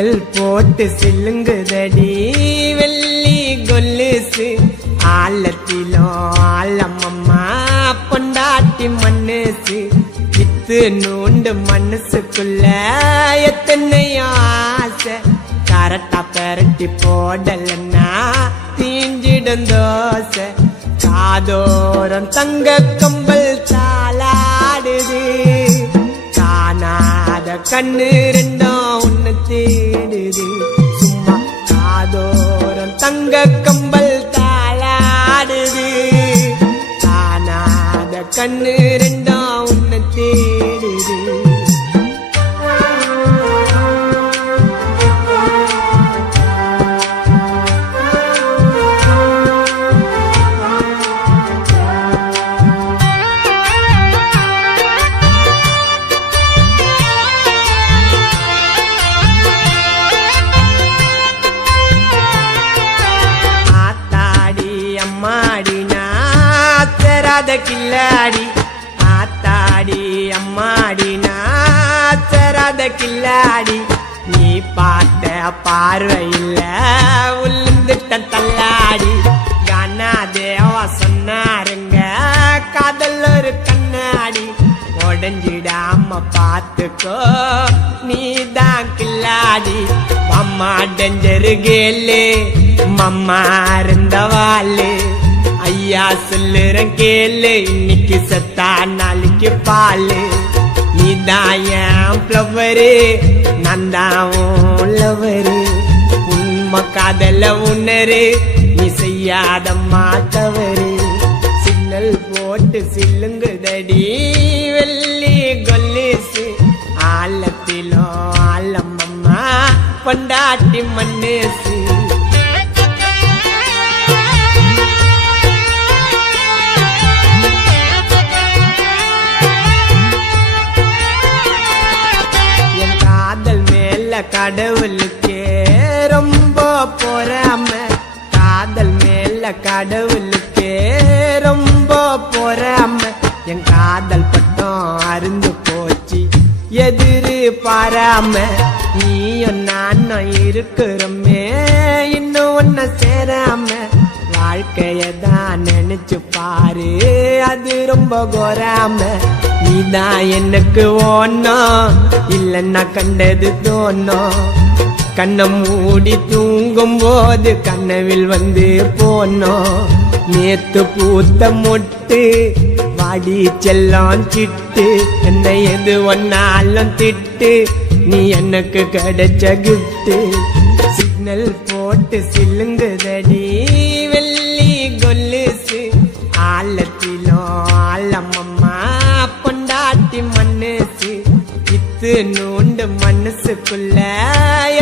signal போட்டு சில்லுங்குதடி வெள்ளி கொலுசு ஆழத்திலும் ஆழமம்மா பொண்டாட்டி மனசு வித்து நூண்டு மனசுக்குள்ள எத்தனை ஆசை கரெக்டா பெரட்டி போடலன்னா தீஞ்சிடும் தோசை காதோரம் தங்க கம்பல் தாளாடுது காணாத கண்ணு ரெண்டும் உன்னை தேடுது சும்மா காதோரம் தங்க கம்பல் தாளாடுது காணாத கண்ணு ரெண்டும் உன்னை தேடுது கில்லாடி ஆத்தாடி அம்மாடி நாச்சராத கில்லாடி நீ பார்த்த பார்வையில் உளுந்துட்ட தள்ளாடி கண்ணா தேவா சொன்னாருங்க காதல் ஒரு கண்ணாடி உடஞ்சிடாம பார்த்துக்கோ நீதான் கில்லாடி மம்மா டெஞ்சரு கேளு மம்மா இருந்தவாளு ஐயா சொல்லுறேன் கேளு இன்னைக்கு சத்தா நாளைக்கு பாலு நீதான் என் ஃப்ளவரு நான் தான் லவரு உண்மை காதல உணரு நீ செய்யாத மாத்தவரு சிக்னல் போட்டு சில்லுங்குதடி வெள்ளி கொலுசு ஆழத்திலும் ஆழமம்மா பொண்டாட்டி மனசு கடவுளுக்கே ரொம்ப பொறாம காதல் மேல கடவுளுக்கே ரொம்ப பொறாம என் காதல் பட்டம் அருந்து போச்சு எதிரு பாராம நீயும் நானும் இருக்கிறோமே இன்னும் ஒன்ன சேராம வாழ்க்கையதான் நினைச்சு பாரு அது ரொம்ப கோராம நீதான் எனக்கு ஓணும் இல்லன்னா கண்டது தோணும் கண்ணை மூடி தூங்கும் போது கனவில் வந்து போனோம் நேத்து பூத்த மொட்டு வாடி செல்லம் சிட்டு என்னை எது ஒன்னாலும் திட்டு நீ எனக்கு கிடைச்ச கிஃப்ட் சிக்னல் போட்டு சில்லுங்குதடி வெள்ளி கொலுசு ஆழத்திலும் ஆழமம்மா பொண்டாட்டி மனசு வித்து நூண்டு மனசுக்குள்ள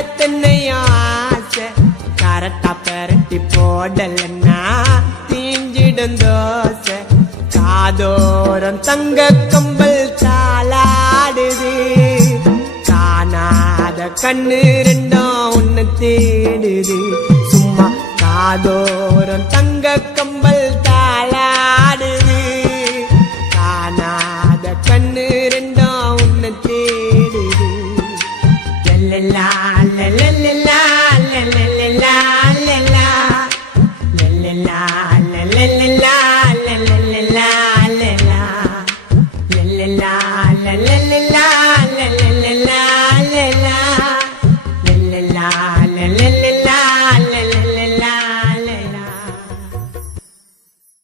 எத்தனை ஆசை கரெக்டா பெரட்டி போடலன்னா தீஞ்சிடும் தோசை காதோரம் தங்க கம்பல் தாளாடுது காணாத கண்ணு ரெண்டும் உன்னை தேடுது சும்மா காதோரம் தங்க கம்பல் தாளாடுது காணாத கண்ணு ரெண்டும் உன்னை தேடுது லல்லா லல்லா